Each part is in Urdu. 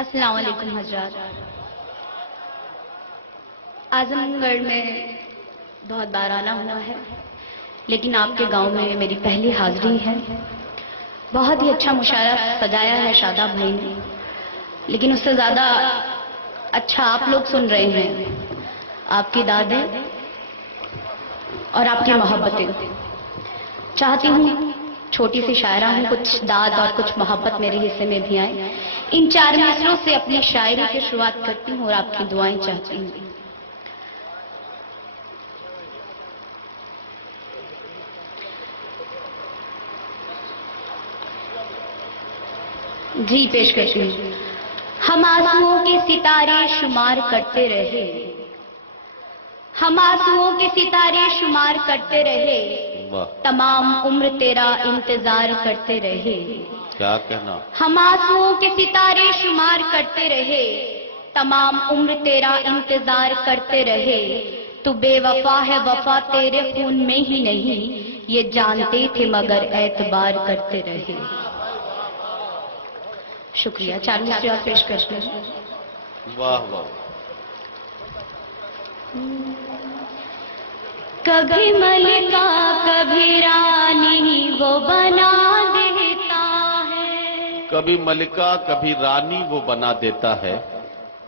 السلام علیکم حضرات. اعظم گڑھ میں بہت بار آنا ہوا ہے، لیکن آپ کے گاؤں میں میری پہلی حاضری ہے. بہت ہی اچھا مشاعرہ سجایا ہے شاداب بھائی نے، لیکن اس سے زیادہ اچھا آپ لوگ سن رہے ہیں. آپ کی دادیں اور آپ کی محبتیں. چاہتی ہوں چھوٹی سی شاعرہ ہوں، کچھ داد اور کچھ محبت میرے حصے میں بھی آئے. ان 4 مصروں سے اپنی شاعری کی شروعات کرتی ہوں اور آپ کی دعائیں چاہتی ہوں. جی پیش کرتی ہوں. ہم آنسوؤں کے ستارے شمار کرتے رہے، ہم آنسوؤں کے ستارے شمار کرتے رہے، تمام عمر تیرا انتظار کرتے رہے. کیا کہنا؟ ہم آنسوؤں کے ستارے شمار کرتے رہے، تمام عمر تیرا انتظار کرتے رہے. تو بے وفا ہے، وفا تیرے خون میں ہی نہیں، یہ جانتے تھے مگر اعتبار کرتے رہے. شکریہ. 4 مصرے اور پیش کرتے ہیں. واہ واہ. کبھی ملکہ کبھی رانی وہ بنا دیتا ہے، کبھی ملکہ کبھی رانی وہ بنا دیتا ہے.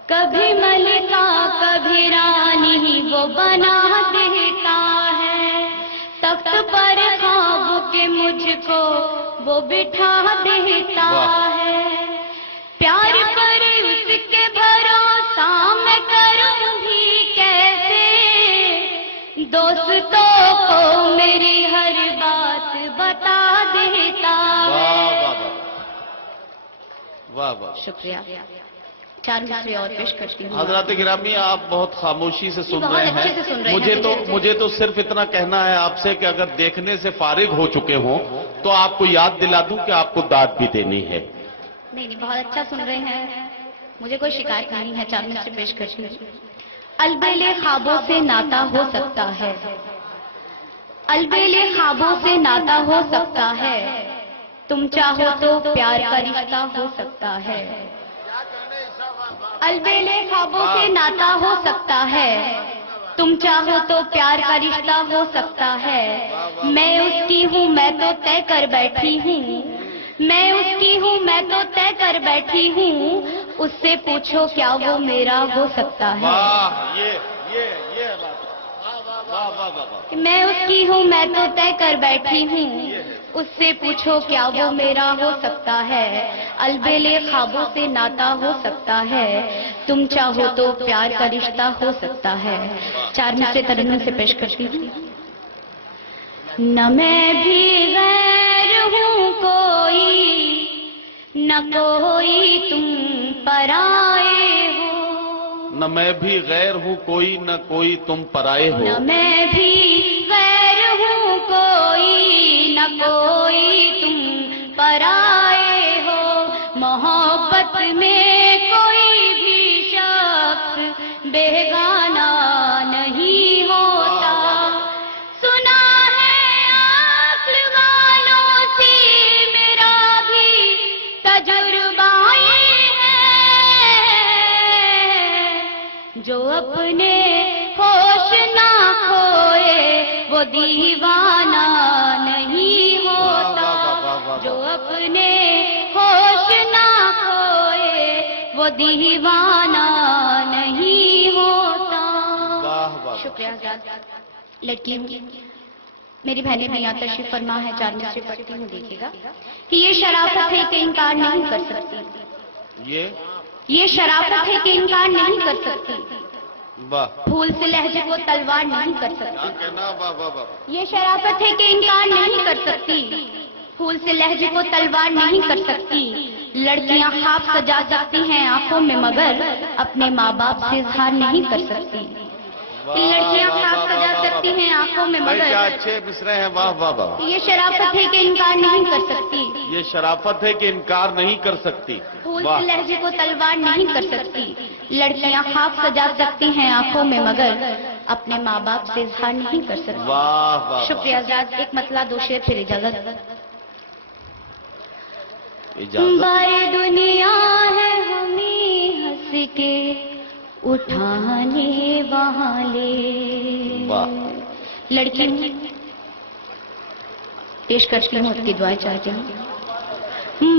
کبھی ملکہ کبھی رانی وہ بنا دیتا ہے. تخت پر خواب کے مجھ کو وہ بٹھا دیتا ہے. پیار پر اس کے بھروسہ میں کروں بھی کیسے، دوستوں کو میری ہر بات بتا دیتا ہے. واہ واہ. شکریہ. 4 مصرے اور پیش کرتی ہوں. حضرات گرامی، آپ بہت خاموشی سے سن بہت رہے اچھے ہیں. سے سن رہے ہیں. مجھے تو صرف اتنا کہنا ہے آپ سے کہ اگر دیکھنے سے فارغ ہو چکے ہوں تو آپ کو یاد دلا دوں کہ آپ کو داد بھی دینی ہے. نہیں، بہت اچھا سن رہے ہیں، مجھے کوئی شکایت نہیں ہے. 4 مصرے پیش کرتی ہوں. البیل خوابوں سے ناتا ہو سکتا ہے، البیل خوابوں سے ناتا ہو سکتا ہے، تم چاہو تو پیار کا رشتہ ہو سکتا ہے. البیل خوابوں سے ناتا ہو سکتا ہے، تم چاہو تو پیار کا رشتہ ہو سکتا ہے. میں اس کی ہوں میں تو طے کر بیٹھی ہوں، میں اس کی ہوں میں تو طے کر بیٹھی ہوں، اس سے پوچھو کیا وہ میرا ہو سکتا ہے. میں اس کی ہوں میں تو طے کر بیٹھی ہوں، اس سے پوچھو کیا وہ میرا ہو سکتا ہے. البیل خوابوں سے ناتا ہو سکتا ہے، تم چاہو تو پیار کا رشتہ ہو سکتا ہے. 4 مصرے ترنم سے پیش کرتی ہوں. نہ میں بھی غیر ہوں کوئی، نہ کوئی تم پرائے ہو. نہ میں بھی غیر ہوں کوئی، نہ کوئی تم پرائے ہو. نہ میں بھی غیر ہوں کوئی، نہ کوئی تم پرائے ہو. محبت میں کوئی بھی شخص بیگانہ نہیں ہوتا. سنا ہے عقل والوں سے میرا بھی تجربہ یہ ہے، جو اپنے ہوش نہ کھوئے وہ دیوانہ نہیں ہوتا. جو اپنے ہوش نہ کھوئے وہ دیوانہ نہیں ہوتا. شکریہ. لڑکی ہوں، میری بہنیں بھی یہاں تشریف فرما ہے. 4 مصرے پڑھتی ہوں، دیکھیے گا کہ یہ شرافت ہے کہ انکار نہیں کر سکتی، یہ شرافت ہے کہ انکار نہیں کر سکتی. پھول سے لہجے کو تلوار نہیں کر سکتی، یہ شرافت ہے کہ انکار نہیں کر سکتی. پھول سے لہجے کو تلوار نہیں کر سکتی. لڑکیاں خواب سجا سکتی ہیں آنکھوں میں مگر اپنے ماں باپ سے اظہار نہیں کر سکتی. لڑکیاں خواب سجا سکتی ہیں آنکھوں میں مگر اچھے مصرے ہیں. واہ واہ واہ. یہ شرافت ہے کہ انکار نہیں کر سکتی. یہ شرافت ہے کہ انکار نہیں کر سکتی. پھول سے لہجے کو تلوار نہیں کر سکتی. لڑکیاں خواب سجا سکتی ہیں آنکھوں میں مگر اپنے ماں باپ سے اظہار نہیں کر سکتی. واہ واہ. شکریہ آزاد. ایک مطلع 2 شعر پھر اجازت. بائے دنیا ہے ہمیں کے اٹھانے والے. واہ. لڑکی پیش کرتی ہوں، اس کی دعائیں چاہتی ہوں.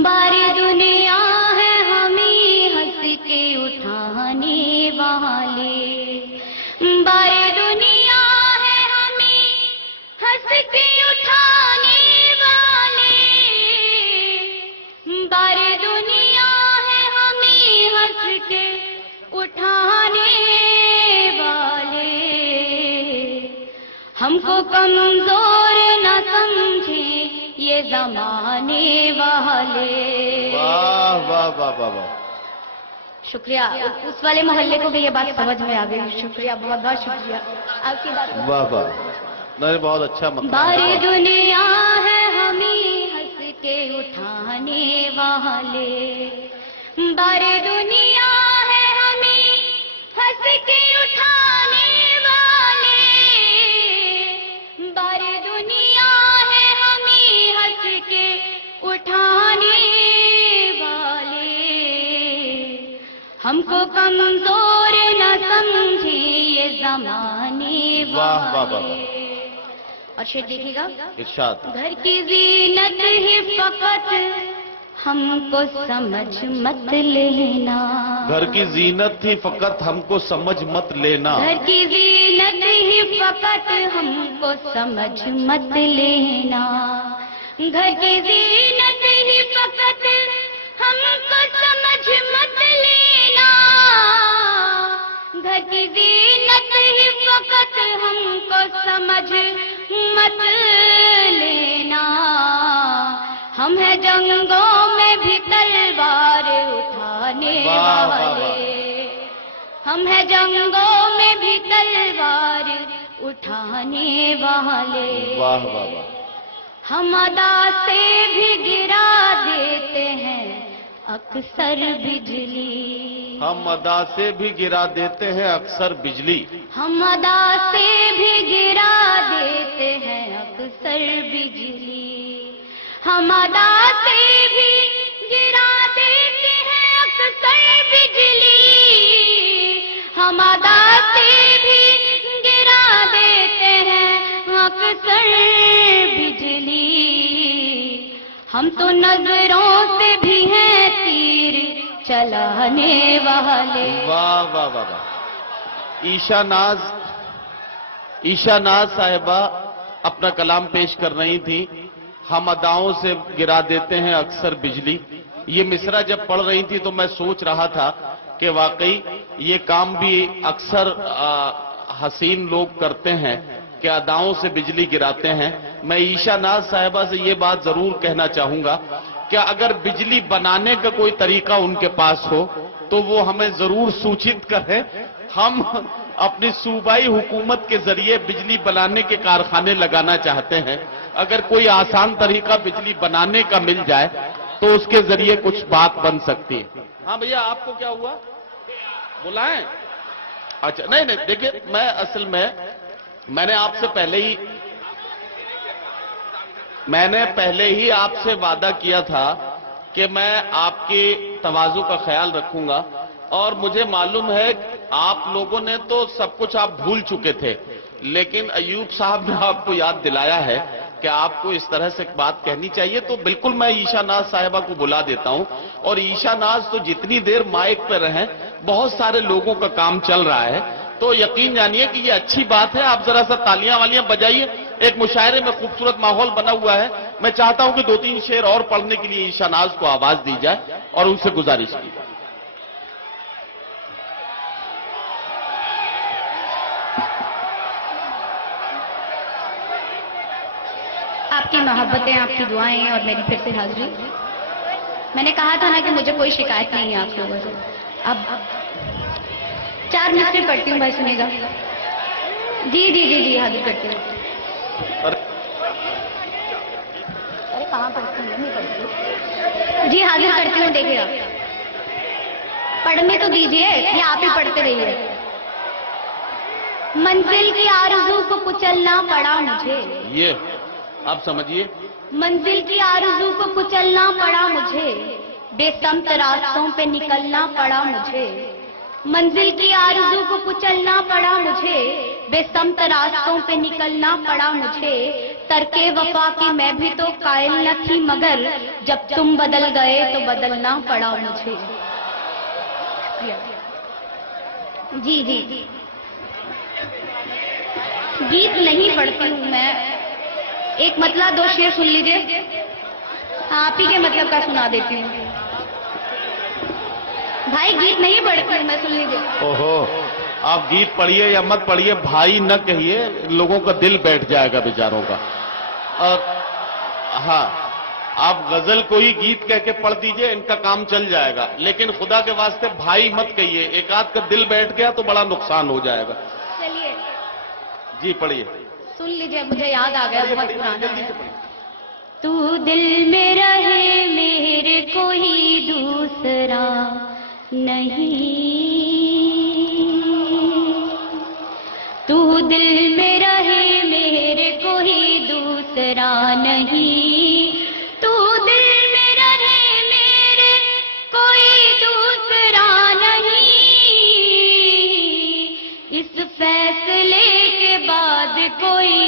باری دنیا ہے ہمیں ہنس کے اٹھانے والے. باری دنیا ہے ہمیں ہنس کے اٹھانے والے. باری دنیا ہے ہمیں ہنس کے اٹھانے والے. ہم کو کمزور نہ سمجھے یہ زمانے والے. واہ واہ واہ واہ واہ. شکریہ. اس والے محلے کو بھی یہ بات سمجھ میں آ گئی. شکریہ، بہت بہت شکریہ آپ کی بات. واہ واہ. نہیں، بہت اچھا مطلب. باری دنیا ہے ہمیں ہنس کے اٹھانے والے. باری دنیا ہے ہمیں ہنس کے اٹھانے والے. باری دنیا ہے ہمیں ہنس کے اٹھانے والے. ہم کو کمزور نہ سمجھے یہ زمانے واہ واہ واہ. والے. اور شعر دیکھیے گا. ارشاد. گھر کی زینت ہی فقط ہم کو سمجھ مت لینا. گھر کی زینت تھی فقط ہم کو سمجھ مت لینا. گھر کی زینت ہی فقط ہم کو سمجھ مت لینا. گھر کی زینت ہی فقط ہم کو سمجھ مت لینا. گھر کی زینت ہی فقط ہم کو سمجھ مت لینا. ہم ہیں جنگوں میں بھی تلوار اٹھانے والے. ہم ہیں جنگوں میں بھی تلوار اٹھانے والے. واہ واہ واہ. ہم ادا سے بھی گرا دیتے ہیں اکثر بجلی. ہم ادا سے بھی گرا دیتے ہیں اکثر بجلی. ہم ادا سے بھی گرا دیتے ہیں اکثر بجلی. ہم ادا سے بھی گرا دیتے ہیں اکثر بجلی. ہم ادا سے بھی گرا دیتے ہیں اکثر بجلی. ہم تو نظروں سے بھی ہیں تیر چلانے والے. واہ واہ واہ واہ. عیشا ناز صاحبہ اپنا کلام پیش کر رہی تھی. ہم اداؤں سے گرا دیتے ہیں اکثر بجلی. یہ مصرع جب پڑھ رہی تھی تو میں سوچ رہا تھا کہ واقعی یہ کام بھی اکثر حسین لوگ کرتے ہیں کہ اداؤں سے بجلی گراتے ہیں. میں عیشا ناز صاحبہ سے یہ بات ضرور کہنا چاہوں گا کہ اگر بجلی بنانے کا کوئی طریقہ ان کے پاس ہو تو وہ ہمیں ضرور سوچت کریں. ہم اپنی صوبائی حکومت کے ذریعے بجلی بنانے کے کارخانے لگانا چاہتے ہیں. اگر کوئی آسان طریقہ بجلی بنانے کا مل جائے تو اس کے ذریعے کچھ بات بن سکتی ہے. ہاں بھیا، آپ کو کیا ہوا؟ بلائیں؟ اچھا، نہیں دیکھیں، میں اصل میں نے آپ سے پہلے ہی آپ سے وعدہ کیا تھا کہ میں آپ کے تواضع کا خیال رکھوں گا. اور مجھے معلوم ہے آپ لوگوں نے تو سب کچھ آپ بھول چکے تھے، لیکن ایوب صاحب نے آپ کو یاد دلایا ہے کہ آپ کو اس طرح سے بات کہنی چاہیے. تو بالکل میں عیشا ناز صاحبہ کو بلا دیتا ہوں. اور عیشا ناز تو جتنی دیر مائک پہ رہیں، بہت سارے لوگوں کا کام چل رہا ہے، تو یقین جانیے کہ یہ اچھی بات ہے. آپ ذرا سا تالیاں والیاں بجائیے. ایک مشاعرے میں خوبصورت ماحول بنا ہوا ہے. میں چاہتا ہوں کہ 2-3 شعر اور پڑھنے کے لیے عیشا ناز کو آواز دی جائے اور ان سے گزارش کی جائے. آپ کی محبتیں، آپ کی دعائیں اور میری پھر سے حاضری. میں نے کہا تھا نا کہ مجھے کوئی شکایت نہیں ہے آپ لوگوں سے. اب 4 مصرے پڑھتی ہوں، بھائی سنے گا. جی جی جی جی حاضر کرتی ہوں. ارے کہاں پڑھتی ہوں؟ نہیں پڑھتی. جی حاضر کرتی ہوں، دیکھیے گا. پڑھنے تو دیجیے یا آپ ہی پڑھتے رہیے. منزل کی آرزو کو کچلنا پڑا مجھے. یہ آپ سمجھیے. منزل کی آرزو کو کچلنا پڑا مجھے. بے سمت راستوں پہ نکلنا پڑا مجھے. منزل کی آرزو کو کچلنا پڑا مجھے، بے سمت راستوں پہ نکلنا پڑا مجھے، ترک وفا کی میں بھی تو قائل نہ تھی مگر جب تم بدل گئے تو بدلنا پڑا مجھے۔ جی جی گیت نہیں پڑھتی ہوں میں، ایک مطلب 2 شعر سن لیجئے، آپ ہی کے مطلب کا سنا دیتی ہوں۔ بھائی گیت نہیں پڑھتی ہوں میں، سن لیجئے۔ اوہو، آپ گیت پڑھیے یا مت پڑھیے، بھائی نہ کہیے، لوگوں کا دل بیٹھ جائے گا بیچاروں کا۔ اور ہاں، آپ غزل کو ہی گیت کہہ کے پڑھ دیجئے، ان کا کام چل جائے گا، لیکن خدا کے واسطے بھائی مت کہیے، ایک آدھ کا دل بیٹھ گیا تو بڑا نقصان ہو جائے گا۔ چلیے جی پڑھیے، سن لیجئے، مجھے یاد آ گیا، پڑھیے، بہت پڑھیے، پرانا جلدی ہے۔ سے پڑھیے۔ تو دل میں رہے میرے کوئی دوسرا نہیں، تو دل میں رہے میرے کوئی دوسرا نہیں، تو دل میں رہے میرے کوئی دوسرا نہیں، اس فیصلے کے بعد کوئی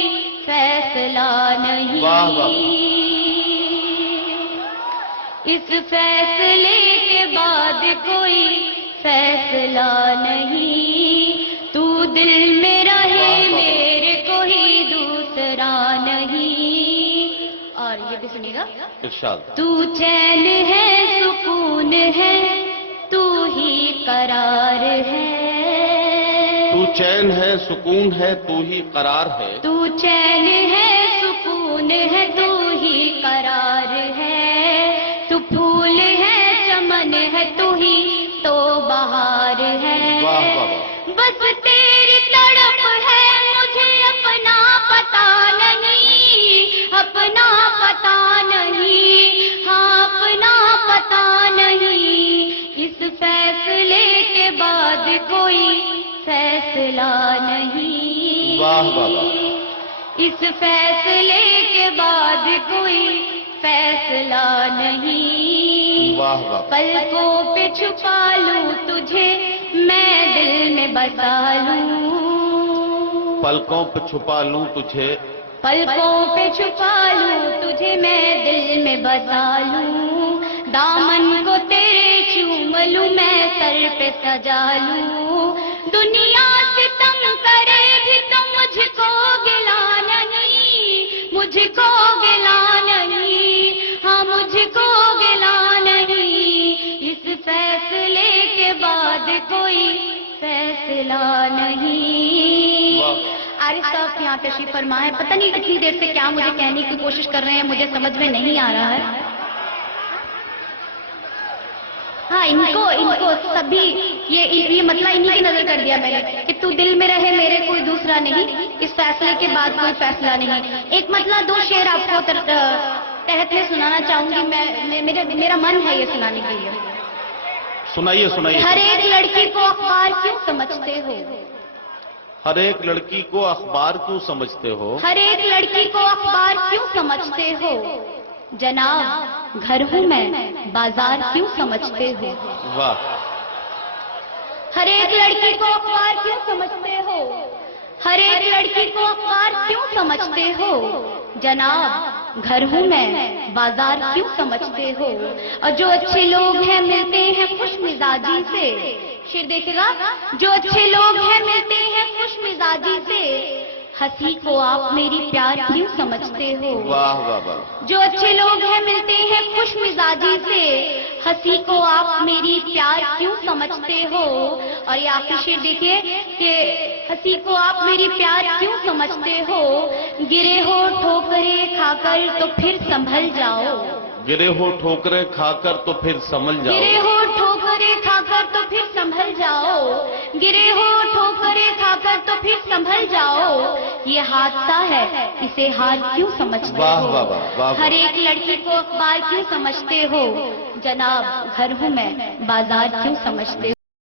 فیصلہ نہیں، واہ واہ۔ اس فیصلے کے بعد کوئی فیصلہ نہیں، تو دل میں رہے میرے کوئی دوسرا نہیں۔ اور یہ بھی سنیے گا۔ ارشاد۔ تو چین ہے سکون ہے تو ہی قرار ہے، تو چین ہے سکون ہے تو ہی قرار ہے، تو چین ہے سکون ہے تو ہی قرار ہے، تو پھول ہے چمن ہے تو ہی تو بہار ہے، واہ واہ واہ۔ بس تیری تڑپ ہے مجھے اپنا پتا نہیں، اپنا پتا نہیں، ہاں اپنا پتا نہیں، اس فیصلے کے بعد کوئی فیصلہ نہیں، واہ واہ واہ۔ اس فیصلے کے بعد کوئی فیصلہ نہیں، واہ واہ۔ پلکوں پہ چھپا لوں تجھے میں دل میں بسا لوں، پلکوں پہ چھپا لوں تجھے، پلکوں پہ چھپا لوں تجھے میں دل میں بسا لوں، دامن کو تیرے چوم لوں میں سر پہ سجا لوں، دنیا سے تم کرے بھی تو مجھ کو گلا نہیں، مجھ کو گلا نہیں، ہاں مجھ کو گلا نہیں، اس فیصلے کے بعد کوئی فیصلہ نہیں۔ عارف صاحب یہاں تشریف فرمائے، پتہ نہیں کتنی دیر سے کیا مجھے کہنے کی کوشش کر رہے ہیں، مجھے سمجھ میں نہیں آ رہا ہے۔ ہاں ان کو سبھی یہ مطلب انہی کی نظر کر دیا میں نے کہ تو دل میں رہے میرے کوئی دوسرا نہیں، اس فیصلے کے بعد کوئی فیصلہ نہیں۔ ایک مطلب 2 شعر آپ کو تحت میں سنانا چاہوں گی، میرا من ہے یہ سنانے کے لیے۔ سنائیے سنائیے۔ ہر ایک لڑکی کو اخبار کیوں سمجھتے ہو، ہر ایک لڑکی کو اخبار کیوں سمجھتے ہو، ہر ایک لڑکی کو اخبار کیوں سمجھتے ہو، جناب گھر ہوں میں بازار کیوں سمجھتے ہو، واہ۔ ہر ایک لڑکی کو اخبار کیوں سمجھتے ہو، ہر ایک لڑکی کو اخبار کیوں سمجھتے ہو، جناب گھر ہوں میں بازار کیوں سمجھتے ہو، اور جو اچھے لوگ ہیں ملتے ہیں خوش مزاجی سے، شعر دیکھے گا، جو اچھے لوگ ہیں ملتے ہیں خوش مزاجی سے، ہنسی کو آپ میری پیار کیوں سمجھتے ہو، واہ واہ واہ۔ جو اچھے لوگ ہیں ملتے ہیں خوش مزاجی سے، ہنسی کو آپ میری پیار کیوں سمجھتے ہو، اور یہ آخری شعر دیکھیے کہ ہنسی کو آپ میری پیار کیوں سمجھتے ہو، گرے ہو ٹھوکریں کھا کر تو پھر سنبھل جاؤ، گرے ہو ٹھوکریں کھا کر تو پھر سنبھل جاؤ، گرے ہو ٹھوکریں کھا کر تو پھر سنبھل جاؤ، گرے ہو ٹھوکریں کھا کر تو پھر سنبھل جاؤ، یہ حادثہ ہے اسے حال کیوں سمجھتے واہ ہو، واہ واہ واہ۔ ہر ایک لڑکی کو اخبار کیوں سمجھتے ہو، جناب گھر ہوں میں بازار کیوں سمجھتے ہو۔